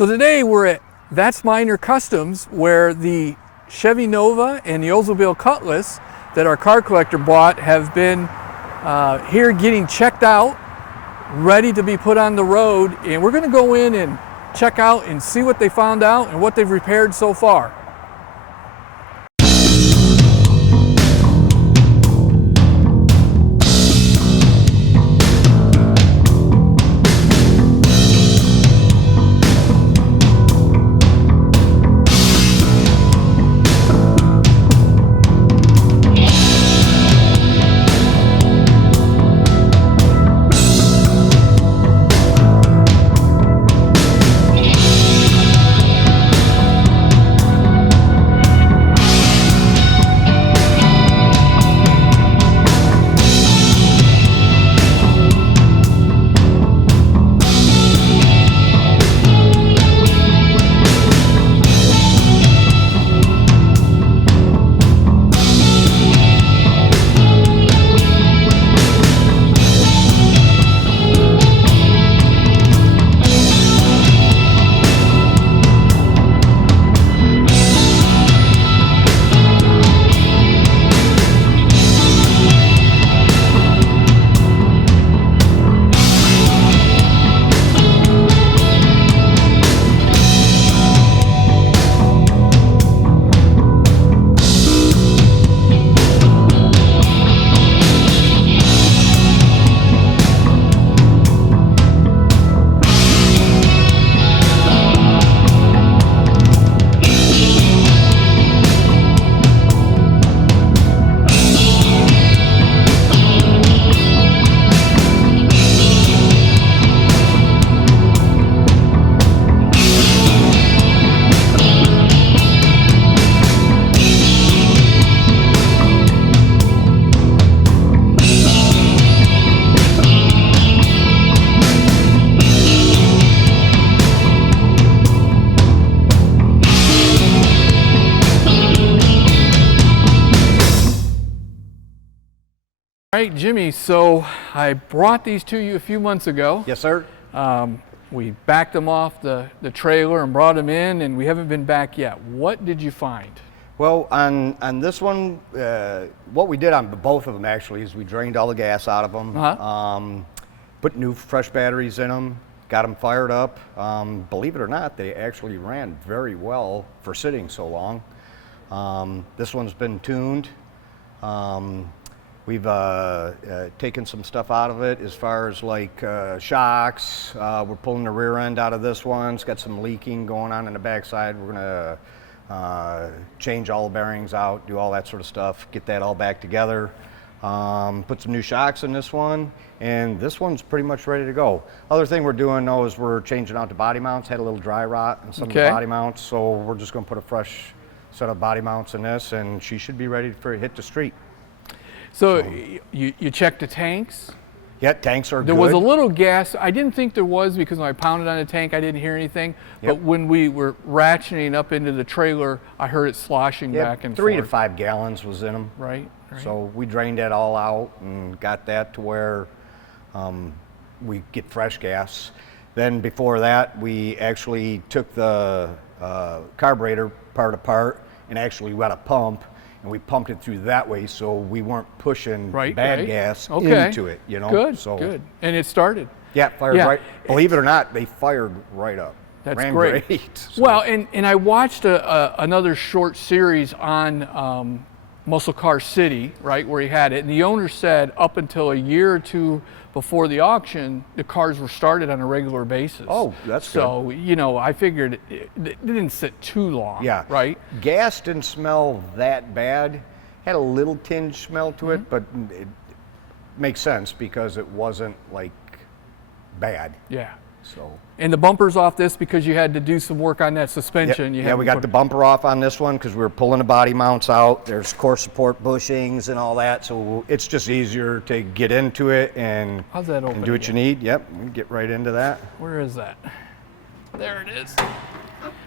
So today we're at That's Minor Customs, where the Chevy Nova and the Oldsmobile Cutlass that our car collector bought have been here getting checked out, ready to be put on the road. And we're going to go in and check out and see what they found out and what they've repaired so far. All right, Jimmy, so I brought these to you a few months ago. Yes, sir. We backed them off the trailer and brought them in, and we haven't been back yet. What did you find? Well, on this one, what we did on both of them actually is we drained all the gas out of them, put new fresh batteries in them, got them fired up. Believe it or not, they actually ran very well for sitting so long. This one's been tuned. We've taken some stuff out of it as far as like shocks. We're pulling the rear end out of this one. It's got some leaking going on in the backside. We're gonna change all the bearings out, do all that sort of stuff, get that all back together. Put some new shocks in this one, and this one's pretty much ready to go. Other thing we're doing though is we're changing out the body mounts. Had a little dry rot in some of the body mounts, so we're just gonna put a fresh set of body mounts in this, and she should be ready for hit the street. So you checked the tanks? Yeah, tanks are good. There was a little gas. I didn't think there was because when I pounded on the tank, I didn't hear anything. Yep. But when we were ratcheting up into the trailer, I heard it sloshing back and forth. 3 to 5 gallons was in them. Right. So we drained that all out and got that to where we get fresh gas. Then before that, we actually took the carburetor part apart and actually got a pump. And we pumped it through that way, so we weren't pushing bad gas into it, you know. Good, good. And it started. Yeah, fired right. Believe it or not, they fired right up. That's Ran great. So. Well, and I watched another short series on Muscle Car City, right, where he had it. And the owner said up until a year or two before the auction, the cars were started on a regular basis. Oh, that's good. So, you know, I figured it didn't sit too long, right? Gas didn't smell that bad. Had a little tinge smell to it, but it makes sense because it wasn't like bad. Yeah. So. And the bumper's off this because you had to do some work on that suspension. Yep. Yeah, we got the bumper off on this one because we were pulling the body mounts out. There's core support bushings and all that, so it's just easier to get into it and, how's that open and do what you need. Yep, we can get right into that. Where is that? There it is.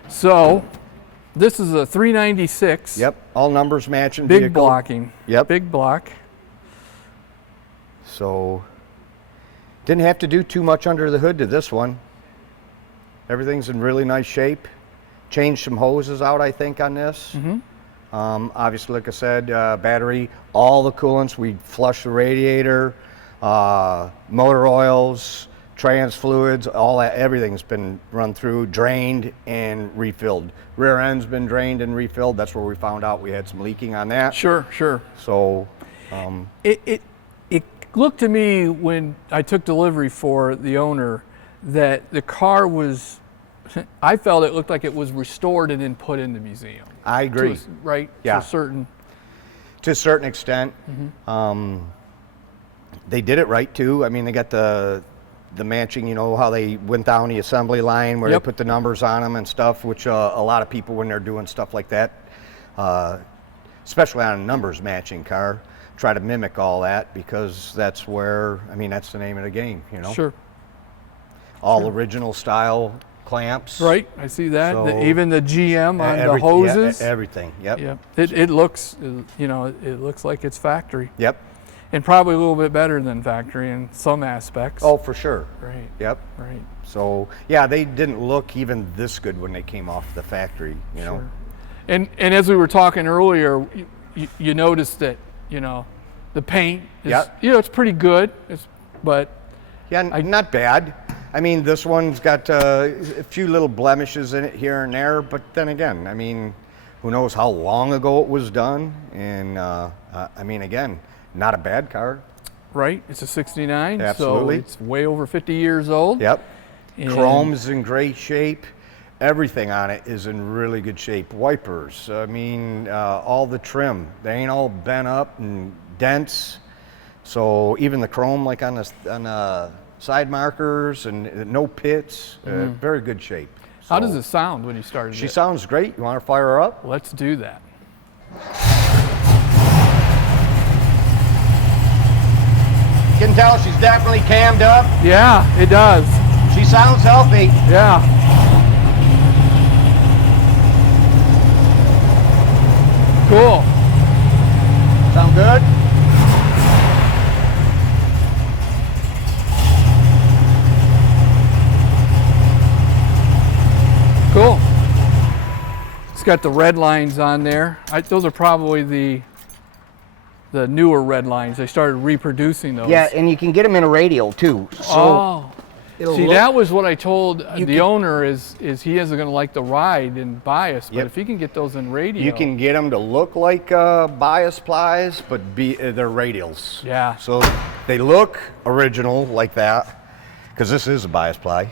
So this is a 396. Yep, all numbers matching. Big vehicle. blocking. Yep. Big block. So didn't have to do too much under the hood to this one. Everything's in really nice shape. Changed some hoses out, I think, on this. Obviously, like I said, battery, all the coolants. We flushed the radiator, motor oils, trans fluids, all that. Everything's been run through, drained, and refilled. Rear end's been drained and refilled. That's where we found out we had some leaking on that. Sure. So It looked to me when I took delivery for the owner that the car was, I felt it looked like it was restored and then put in the museum. I agree. Right? Yeah. To a certain extent. They did it right too. I mean, they got the matching, you know, how they went down the assembly line where they put the numbers on them and stuff, which a lot of people, when they're doing stuff like that, especially on a numbers matching car, try to mimic all that, because that's where, I mean, that's the name of the game, you know? Sure. All original style clamps. Right, I see that. So, even the GM on the hoses. Yeah, everything, yep. It looks, you know, it looks like it's factory. Yep. And probably a little bit better than factory in some aspects. Oh, for sure. Right. Yep. Right. So, yeah, they didn't look even this good when they came off the factory, you know? And as we were talking earlier, you noticed that, you know, the paint is, you know, it's pretty good, but... Yeah, not bad. I mean, this one's got a few little blemishes in it here and there, but then again, I mean, who knows how long ago it was done? And, I mean, again, not a bad car. Right, it's a 69, Absolutely. So it's way over 50 years old. Yep. And Chrome's in great shape. Everything on it is in really good shape. Wipers, I mean, all the trim, they ain't all bent up and dents. So even the chrome, like on the side markers, and no pits, very good shape. So how does it sound when you started she it? sounds great. You want to fire her up? Let's do that. You can tell she's definitely cammed up. Yeah, it does. She sounds healthy. Yeah. Cool. Sound good? Cool. It's got the red lines on there. Those are probably the newer red lines. They started reproducing those. Yeah, and you can get them in a radial too. So see, that was what I told the owner is he isn't going to like the ride in bias, but if he can get those in radial. You can get them to look like bias plies, but they're radials. Yeah. So they look original like that, because this is a bias ply.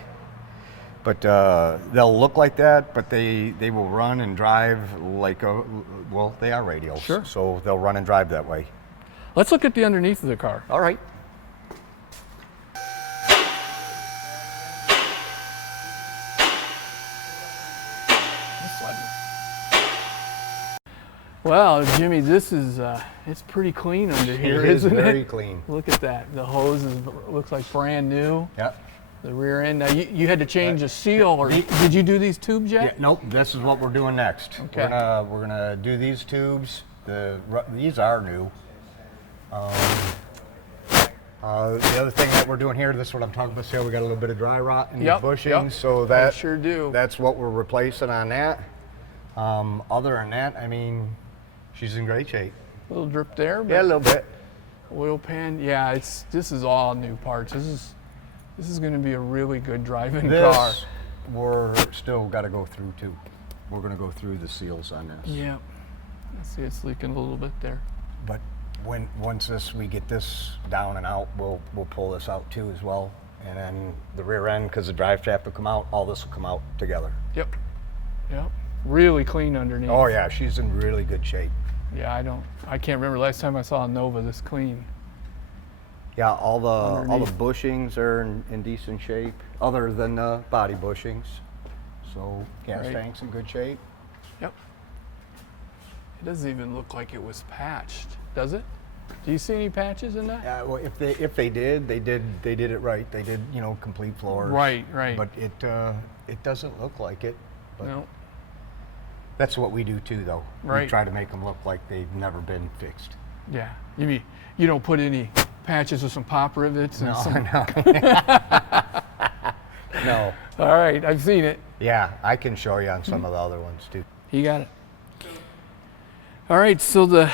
But they'll look like that, but they will run and drive like well, they are radials. Sure. So they'll run and drive that way. Let's look at the underneath of the car. All right. Well, Jimmy, this is it's pretty clean under here, isn't it? Very clean. Look at that. The hose looks like brand new. Yep. The rear end. Now you had to change a seal, or did you do these tubes yet? Yeah, nope. This is what we're doing next. Okay. We're gonna do these tubes. These are new. The other thing that we're doing here, this is what I'm talking about. See how we got a little bit of dry rot in the bushings, so that sure do. That's what we're replacing on that. Other than that, I mean, she's in great shape. A little drip there. But Yeah, a little bit. Oil pan. Yeah, this is all new parts. This is going to be a really good driving car. We're still got to go through too. We're going to go through the seals on this. Yeah. Let's see, it's leaking a little bit there. But once we get this down and out, we'll pull this out too as well. And then the rear end, because the drive shaft will come out, all this will come out together. Yep. Really clean underneath. Oh yeah, she's in really good shape. Yeah, I can't remember last time I saw a Nova this clean. Yeah, all the bushings are in decent shape, other than the body bushings. So gas tank's in good shape. Yep. It doesn't even look like it was patched, does it? Do you see any patches in that? Yeah, well, if they did it right. They did, complete floors. Right. But it doesn't look like it. But No. That's what we do too, though. Right. We try to make them look like they've never been fixed. Yeah. You mean you don't put any patches with some pop rivets and some? No. No. All right, I've seen it. Yeah, I can show you on some of the other ones too. You got it. All right, so the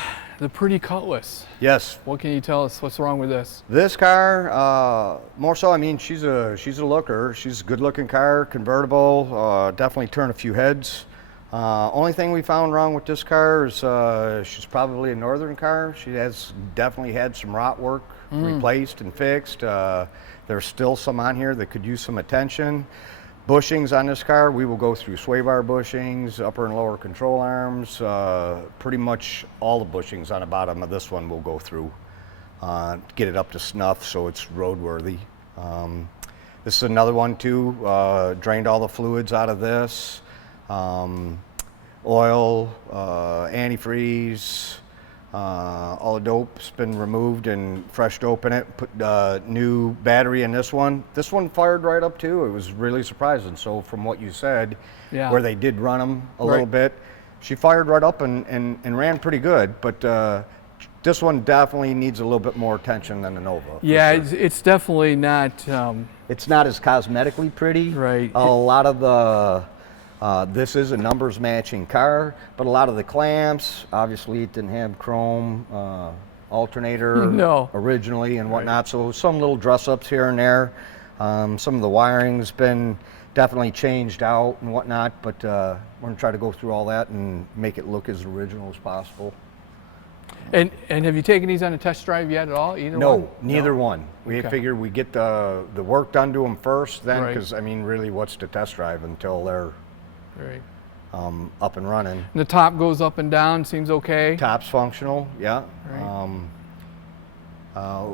pretty Cutlass. Yes. What can you tell us? What's wrong with this? This car, more so, I mean, she's a looker. She's a good-looking car, convertible. Definitely turn a few heads. Only thing we found wrong with this car is she's probably a northern car. She has definitely had some rot work replaced and fixed. There's still some on here that could use some attention. Bushings on this car, we will go through sway bar bushings, upper and lower control arms. Pretty much all the bushings on the bottom of this one we'll go through. Get it up to snuff so it's roadworthy. This is another one too. Drained all the fluids out of this. Oil, antifreeze, all the dope's been removed and fresh dope in it. Put new battery in this one. This one fired right up too. It was really surprising. So from what you said, where they did run them a little bit, she fired right up and ran pretty good. But this one definitely needs a little bit more attention than the Nova. Yeah, it's definitely not. It's not as cosmetically pretty. Right. A lot of the this is a numbers matching car, but a lot of the clamps, obviously it didn't have chrome alternator originally and whatnot, so some little dress ups here and there. Some of the wiring's been definitely changed out and whatnot, but we're gonna try to go through all that and make it look as original as possible. And have you taken these on a test drive yet at all? Either no, one? Neither one. We figured we'd get the work done to them first, then, because I mean, really, what's to test drive until they're up and running. And the top goes up and down, seems okay? Top's functional, yeah. Right.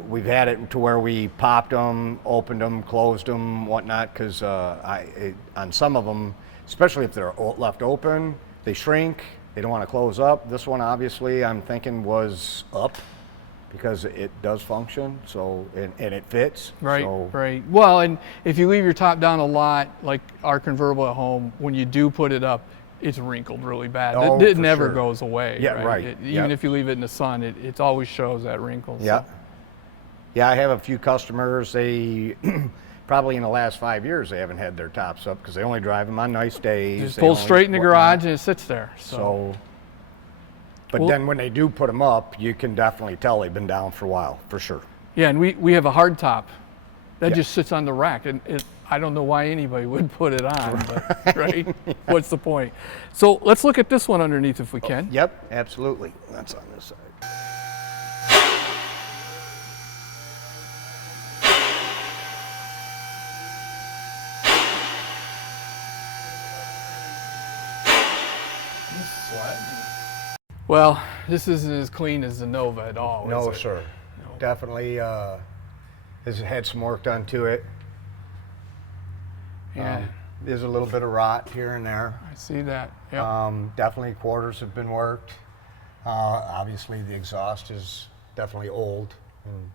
We've had it to where we popped them, opened them, closed them, whatnot, because on some of them, especially if they're left open, they shrink, they don't want to close up. This one, obviously, I'm thinking was up because it does function, so and it fits. Right, so. right. Well, and if you leave your top down a lot, like our convertible at home, when you do put it up, it's wrinkled really bad. It never goes away. Yeah, right. Even if you leave it in the sun, it always shows that wrinkle. Yeah. So. Yeah, I have a few customers, they probably in the last 5 years they haven't had their tops up because they only drive them on nice days. Just pull straight in the garage and it sits there. But then when they do put them up, you can definitely tell they've been down for a while, for sure. Yeah, and we have a hard top that just sits on the rack, and I don't know why anybody would put it on, but, right? What's the point? So let's look at this one underneath if we can. Yep, absolutely. That's on this side. Well, this isn't as clean as the Nova at all, No, is it? sir. No. Definitely has had some work done to it. Yeah. There's a little bit of rot here and there. I see that. Yep. Definitely quarters have been worked. Obviously the exhaust is definitely old, and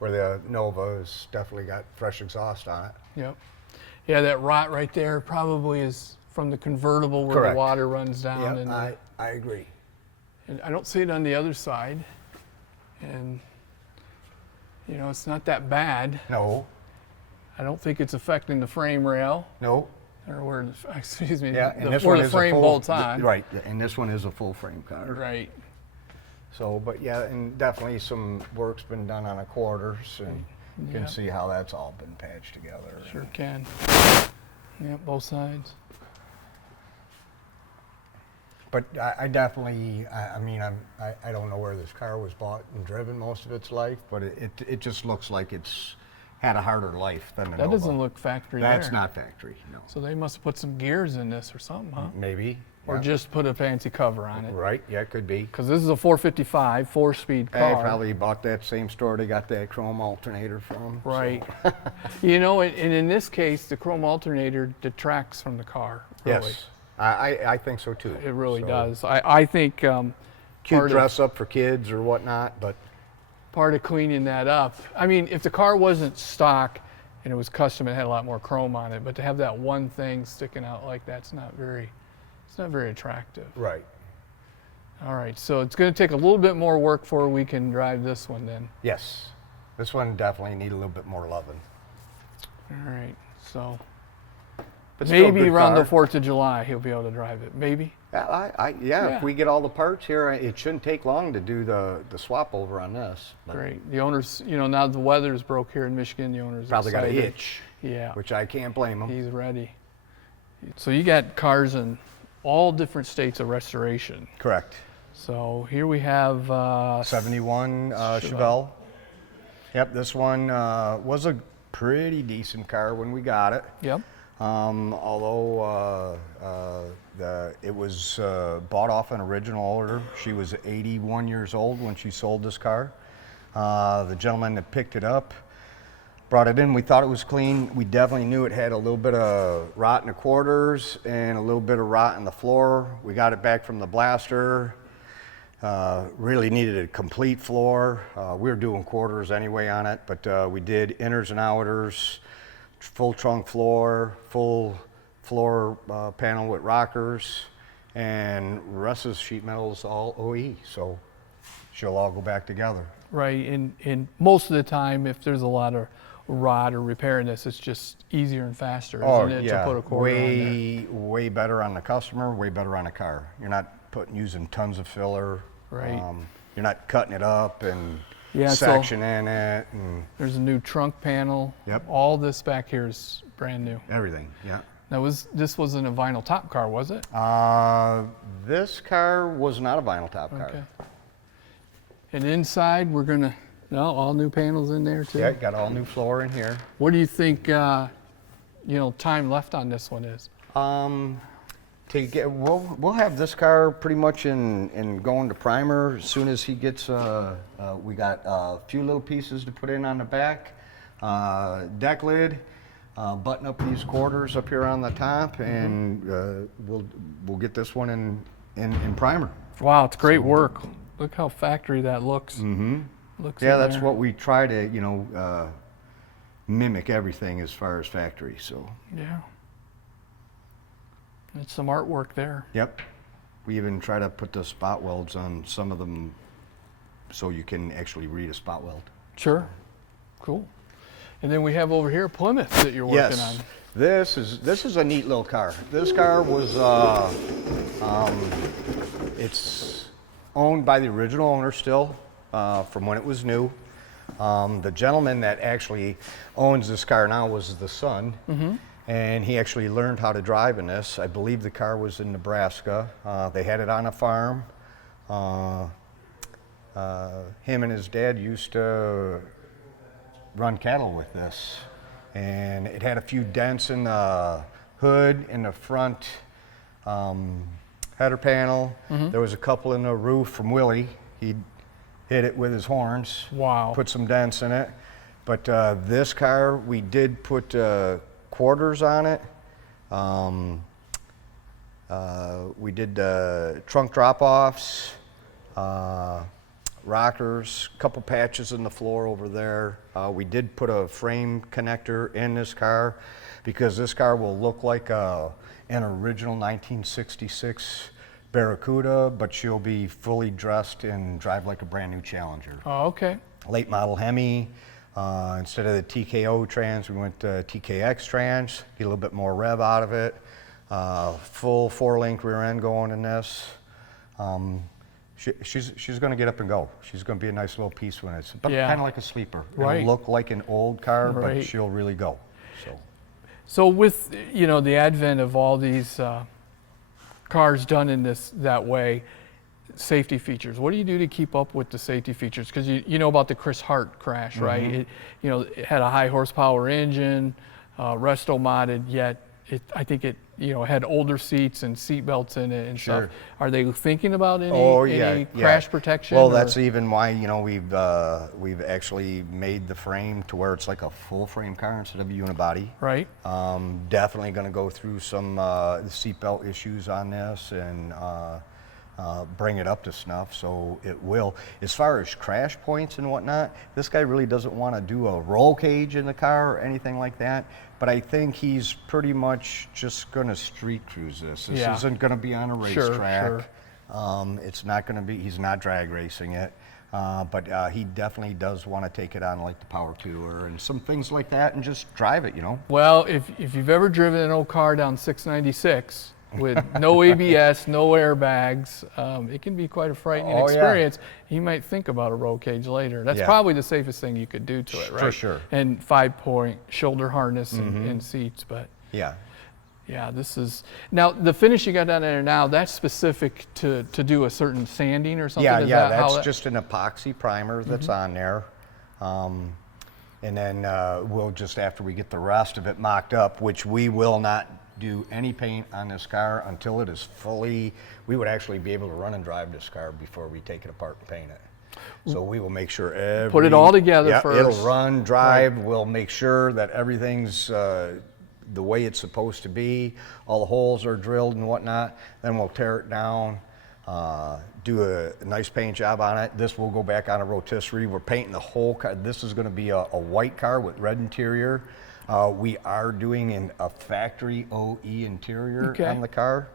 where the Nova has definitely got fresh exhaust on it. Yep. Yeah, that rot right there probably is from the convertible where the water runs down. Yep, and I agree. And I don't see it on the other side. And, you know, it's not that bad. No. I don't think it's affecting the frame rail. No. Or where, excuse me, where the frame bolts on. Right, and this one is a full frame car. Right. So, but yeah, and definitely some work's been done on the quarters, and you can see how that's all been patched together. Sure can. Yeah, both sides. But I definitely, I mean, I don't know where this car was bought and driven most of its life, but it just looks like it's had a harder life than the Nova. That doesn't look factory That's there. not factory, no. So they must have put some gears in this or something, huh? Maybe. Or just put a fancy cover on it. Right, yeah, it could be. Because this is a 455, 4-speed car. I probably bought that same store they got that chrome alternator from. Right. So. You know, and in this case, the chrome alternator detracts from the car, really. Yes, I think so too. It really does. I think cute dress up for kids or whatnot, but part of cleaning that up. I mean, if the car wasn't stock and it was custom, it had a lot more chrome on it. But to have that one thing sticking out like that's not very attractive. Right. All right, so it's going to take a little bit more work before we can drive this one then. Yes, this one definitely need a little bit more loving. All right, so It's still a Maybe good around the car. 4th of July he'll be able to drive it. Maybe. Yeah, if we get all the parts here, it shouldn't take long to do the swap over on this. But Great. The owners, now the weather's broke here in Michigan. The owners probably got an excited. itch, Yeah. which I can't blame them. He's ready. So you got cars in all different states of restoration. Correct. So here we have 71 Chevelle. Yep, this one was a pretty decent car when we got it. Yep. Although it was bought off an original owner. She was 81 years old when she sold this car. The gentleman that picked it up brought it in. We thought it was clean. We definitely knew it had a little bit of rot in the quarters and a little bit of rot in the floor. We got it back from the blaster. Really needed a complete floor. We were doing quarters anyway on it, but we did inners and outers, full trunk floor, full floor panel with rockers, and Russ's sheet metal is all OE, so she'll all go back together. Right, and most of the time, if there's a lot of rot or repair in this, it's just easier and faster, isn't it, to put a quarter on there? Way better on the customer, way better on the car. You're not using tons of filler. Right. You're not cutting it up and so sectioning it. And there's a new trunk panel. Yep. All this back here is brand new. everything, yeah. Now, this wasn't a vinyl top car, was it? This car was not a vinyl top car. Okay. And inside, all new panels in there too? Yeah, got all new floor in here. What do you think, time left on this one is? We'll have this car pretty much in going to primer as soon as he gets. We got a few little pieces to put in on the back, deck lid, button up these quarters up here on the top, and we'll get this one in primer. Wow, it's great work. Look how factory that looks. Mm-hmm. Looks Yeah, in that's there. what we try to mimic everything as far as factory. So. Yeah. It's some artwork there. Yep. We even try to put the spot welds on some of them so you can actually read a spot weld. Sure. Cool. And then we have over here Plymouth that you're working on. This is a neat little car. This car was it's owned by the original owner still from when it was new. The gentleman that actually owns this car now was the son. Mm-hmm. And he actually learned how to drive in this. I believe the car was in Nebraska. They had it on a farm. Him and his dad used to run cattle with this. And it had a few dents in the hood, in the front header panel. Mm-hmm. There was a couple in the roof from Willie. He hit it with his horns. Wow. Put some dents in it. But this car, we did put quarters on it. We did trunk drop-offs, rockers, couple patches in the floor over there. We did put a frame connector in this car because this car will look like an original 1966 Barracuda, but she'll be fully dressed and drive like a brand new Challenger. Oh, okay. Late model Hemi. Instead of the TKO trans, we went to TKX trans, get a little bit more rev out of it. Full 4-link rear end going in this. She's going to get up and go. She's going to be a nice little piece when it's kind of like a sleeper. Right. It'll look like an old car, Right. but she'll really go. So with the advent of all these cars done in that way, safety features. What do you do to keep up with the safety features? Because you know about the Chris Hart crash, right? Mm-hmm. It had a high horsepower engine, resto modded, yet I think it had older seats and seat belts in it and Sure. stuff. Are they thinking about any crash protection? Well, that's even why we've actually made the frame to where it's like a full frame car instead of a unibody. Right. Definitely going to go through some seat belt issues on this and bring it up to snuff, so it will. As far as crash points and whatnot, this guy really doesn't want to do a roll cage in the car or anything like that, but I think he's pretty much just going to street cruise this. This isn't going to be on a racetrack. Sure. It's not going to be, he's not drag racing it. But he definitely does want to take it on like the power tour and some things like that and just drive it, you know. Well, if you've ever driven an old car down 696 with no ABS, no airbags, it can be quite a frightening experience. You might think about a roll cage later. That's probably the safest thing you could do to it, right? For sure. And 5-point shoulder harness and seats, but yeah, this is, now the finish you got down there now, that's specific to do a certain sanding or something? Yeah, that's just an epoxy primer that's on there. And then we'll just, after we get the rest of it mocked up, which we will not do any paint on this car until it is fully, we would actually be able to run and drive this car before we take it apart and paint it. So we will make sure put it all together first. It'll run, drive, we'll make sure that everything's the way it's supposed to be, all the holes are drilled and whatnot, then we'll tear it down, do a nice paint job on it. This will go back on a rotisserie. We're painting the whole car. This is going to be a white car with red interior. We are doing a factory OE interior on the car.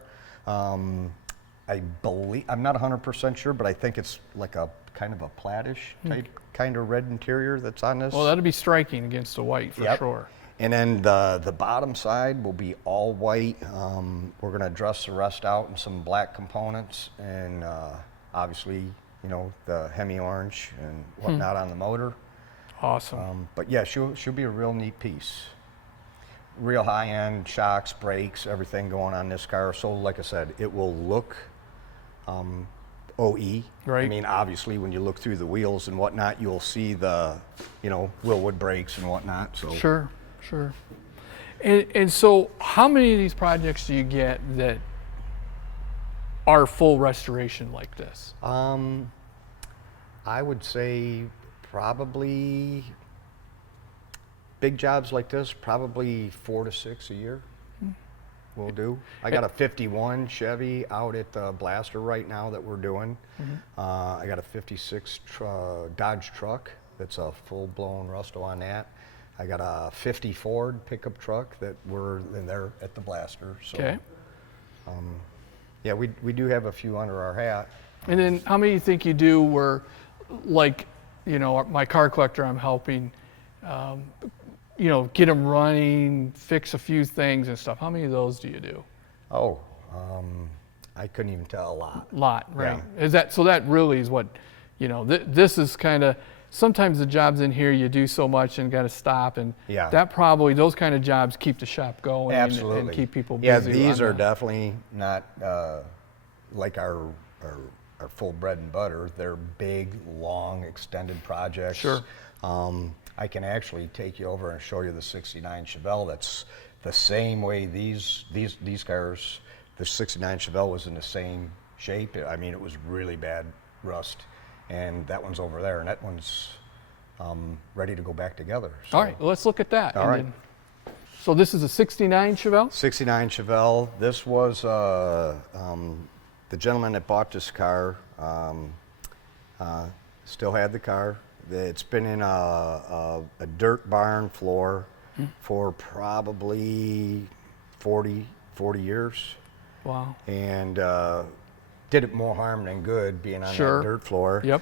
I believe, I'm not 100% sure, but I think it's like a kind of a platish type kind of red interior that's on this. Well, that'll be striking against the white for sure. And then the bottom side will be all white. We're going to dress the rest out in some black components and obviously, you know, the Hemi orange and whatnot on the motor. Awesome. But yeah, she'll be a real neat piece. Real high-end shocks, brakes, everything going on this car. So like I said, it will look OE. Right. I mean, obviously, when you look through the wheels and whatnot, you'll see the, you know, Willwood brakes and whatnot. So Sure. And so how many of these projects do you get that are full restoration like this? I would say probably big jobs like this, probably 4 to 6 a year we'll do. I got a 51 Chevy out at the Blaster right now that we're doing. I got a 56 Dodge truck that's a full-blown resto on that. I got a 50 Ford pickup truck that we're in there at the Blaster. So, yeah, we do have a few under our hat. And then how many do you think you do where, like, you know, my car collector I'm helping, you know, get them running, fix a few things and stuff. How many of those do you do? Oh, I couldn't even tell. A lot, right? Yeah. Is that, so that really is what, you know, this is kind of, sometimes the jobs in here you do so much and got to stop, and that probably, those kind of jobs keep the shop going and keep people busy. Yeah, these are definitely not like our full bread and butter. They're big, long, extended projects. Sure. I can actually take you over and show you the 69 Chevelle. That's the same way these cars, the 69 Chevelle was in the same shape. I mean, it was really bad rust. And that one's over there, and that one's ready to go back together. So. All right, well, let's look at that. All right. So this is a 69 Chevelle? 69 Chevelle. This was the gentleman that bought this car. Still had the car. It's been in a dirt barn floor for probably 40 years. Wow. And did it more harm than good being on that dirt floor. Yep.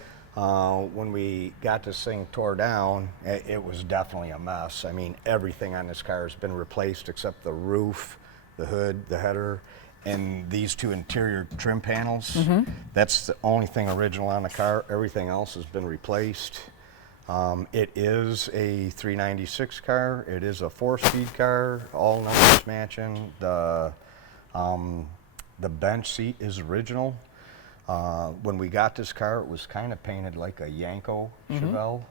When we got this thing tore down, it was definitely a mess. I mean, everything on this car has been replaced except the roof, the hood, the header, and these two interior trim panels. That's the only thing original on the car. Everything else has been replaced. It is a 396 car. It is a 4-speed car, all numbers matching. The bench seat is original. When we got this car, it was kind of painted like a Yanko Chevelle.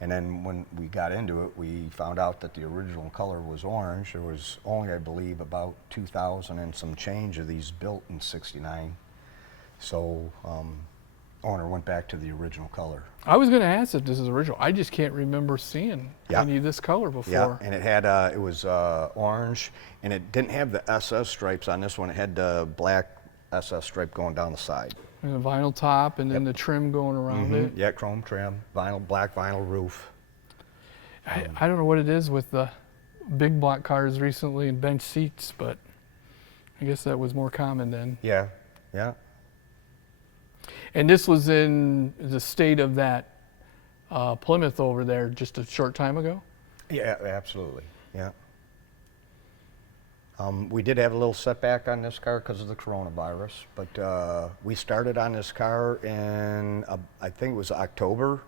And then when we got into it, we found out that the original color was orange. There was only, I believe, about 2,000 and some change of these built in '69. So owner went back to the original color. I was going to ask if this is original. I just can't remember seeing any of this color before. Yeah, and it had it was orange, and it didn't have the SS stripes on this one. It had the black SS stripe going down the side. And the vinyl top, and then the trim going around it. Yeah, chrome trim, vinyl, black vinyl roof. I don't know what it is with the big block cars recently and bench seats, but I guess that was more common then. Yeah, yeah. And this was in the state of that Plymouth over there just a short time ago? Yeah, absolutely. Yeah. We did have a little setback on this car because of the coronavirus, but we started on this car in, I think it was October,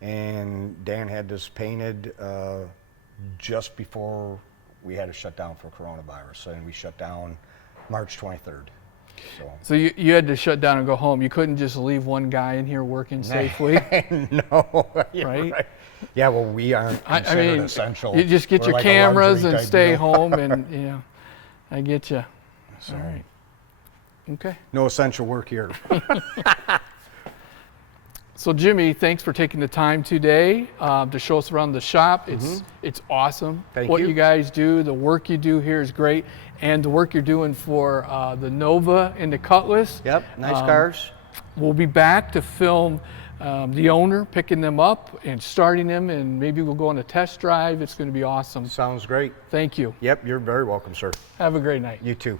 and Dan had this painted just before we had to shut down for coronavirus, and we shut down March 23rd. So you had to shut down and go home. You couldn't just leave one guy in here working safely? No. Yeah, right? Yeah, well, we aren't considered essential. You just get We're your like cameras and type stay deal. home, and you know, I get you. So, all right. Okay. no essential work here. So Jimmy, thanks for taking the time today to show us around the shop. It's awesome. Thank what you. you guys do, the work you do here is great, and the work you're doing for the Nova and the Cutlass. Yep, nice cars. We'll be back to film the owner picking them up and starting them, and maybe we'll go on a test drive. It's going to be awesome. Sounds great. Thank you. Yep, you're very welcome, sir. Have a great night. You too.